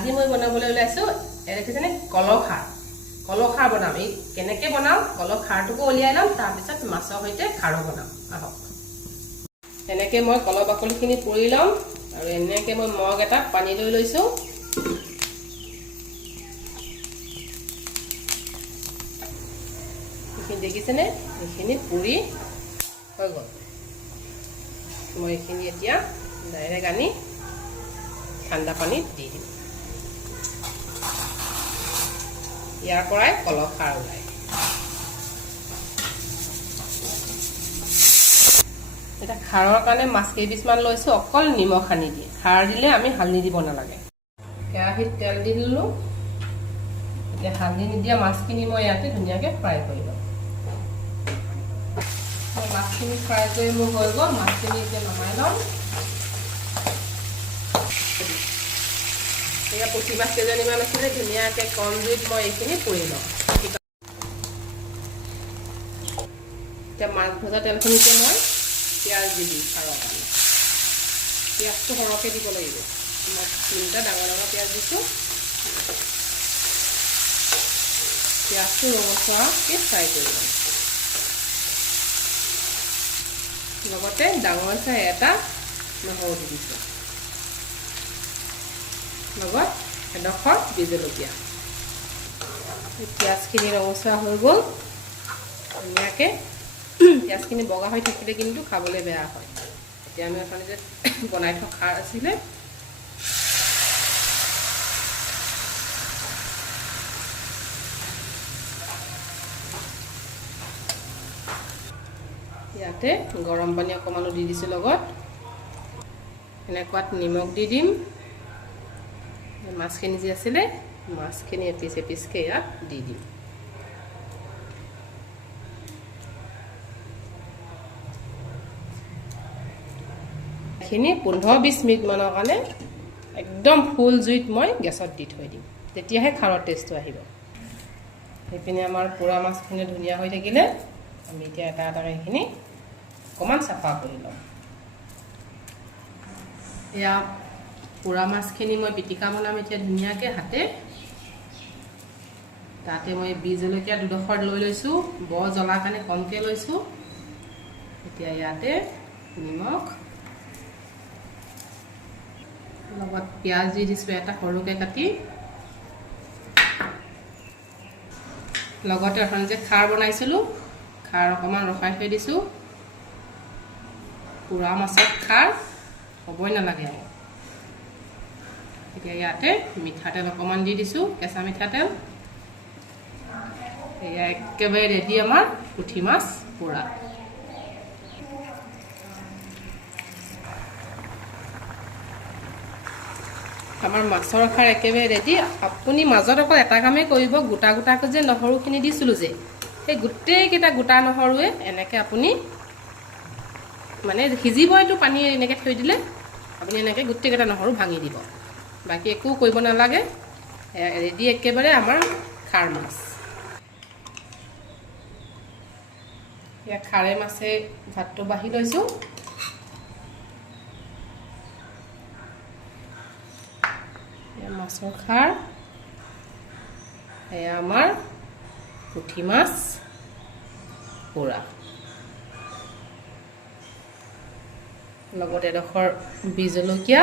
আজি মই বনাবলৈ ওলাইছো দেখিছেনে কলখাৰ কলখাৰ বনাম এই কেনেকৈ বনাম কলখাৰটোকো উলিয়াই লম তাৰ পিছত মাছৰ সৈতে খাৰ বনাম আহক এনেকৈ মই কল বাকলিখিনি পুৰি লম আৰু এনেকৈ মই মগ এটা পানী লৈ লৈছো এইখিনি দেখিছেনে এইখিনি পুৰি হৈ গ'ল মই এইখিনি এতিয়া ডাইৰেক্ট আনি ঠাণ্ডা পানীত দি দিম ইয়াৰ পৰাই কলখাৰ ওলায় এটা খাৰৰ কাৰণে মাছ কেইপিছমান লৈছোঁ অকল নিমখ সানি দিয়ে খাৰ দিলে আমি হালধি দিব নালাগে কেৰাহীত তেল দি দিলোঁ এতিয়া হালধি নিদিয়া মাছখিনি মই ইয়াতে ধুনীয়াকৈ ফ্ৰাই কৰি লওঁ মাছখিনি ফ্ৰাই কৰি মোৰ হৈ গ'ল মাছখিনি এতিয়া নমাই ল'ম এতিয়া পুঠি মাছ কেইজনীমান আছিলে ধুনীয়াকৈ কম জুইত মই এইখিনি পুৰি লওঁ এতিয়া মাছ ভজা তেলখিনিতে মই পিঁয়াজ দি দিম খাৰৰ কাৰণে পিঁয়াজটো সৰহকৈ দিব লাগিব মই 3টা ডাঙৰ ডাঙৰ পিঁয়াজ দিছোঁ পিঁয়াজটো ৰঙচুৱাকৈ ফ্ৰাই কৰি ল'ম লগতে ডাঙৰ চাই এটা নহৰু দি দিছোঁ লগত এডোখৰ বিজলকীয়া পিঁয়াজখিনি ৰঙচুৱা হৈ গ'ল ধুনীয়াকৈ পিঁয়াজখিনি বগা হৈ থাকিলে কিন্তু খাবলৈ বেয়া হয় এতিয়া আমি অথনি যে বনাই থোৱা খাৰ আছিলে ইয়াতে গৰম পানী অকণমানো দি দিছোঁ লগত এনেকুৱাত নিমখ দি দিম মাছখিনি যে আছিলে মাছখিনি এপিচ এপিচকৈ ইয়াত দি দিম এইখিনি 15-20 মিনিটমানৰ কাৰণে একদম ফুল জুইত মই গেছত দি থৈ দিম তেতিয়াহে খাৰৰ টেষ্টটো আহিব সেইপিনে আমাৰ পোৰা মাছখিনি ধুনীয়া হৈ থাকিলে আমি এতিয়া এটা এটাকৈ এইখিনি অকণমান চাফা কৰি লওঁ এয়া পোৰা মাছখিনি মই পিটিকা বনাম এতিয়া ধুনীয়াকৈ হাতে তাতে মই বিজলকীয়া 2ডোখৰ লৈ লৈছোঁ বৰ জ্বলাৰ কাৰণে কমকৈ লৈছোঁ এতিয়া ইয়াতে নিমখ লগত পিঁয়াজ দি দিছোঁ এটা সৰুকৈ কাটি লগতে এখন যে খাৰ বনাইছিলোঁ খাৰ অকণমান ৰখাই থৈ দিছোঁ পোৰা মাছত খাৰ হ'বই নালাগে আৰু এতিয়া ইয়াতে মিঠাতেল অকণমান দি দিছোঁ কেঁচা মিঠাতেল এয়া একেবাৰে ৰেডি আমাৰ পুঠি মাছ পোৰা আমাৰ মাছৰ খাৰ একেবাৰে ৰেডি আপুনি মাজত অকল এটা কামেই কৰিব গোটা গোটাকৈ যে নহৰুখিনি দিছিলোঁ যে সেই গোটেইকেইটা গোটা নহৰুৱে এনেকৈ আপুনি মানে সিজিব এইটো পানী এনেকৈ থৈ দিলে আপুনি এনেকৈ গোটেইকেইটা নহৰু ভাঙি দিব বাকী একো কৰিব নালাগে ৰেডি একেবাৰে আমাৰ খাৰ মাছ এয়া খাৰে মাছে ভাতটো বাঢ়ি লৈছোঁ মাছৰ খাৰ এয়া আমাৰ পুঠি মাছ পোৰা লগত এডোখৰ বিজলকীয়া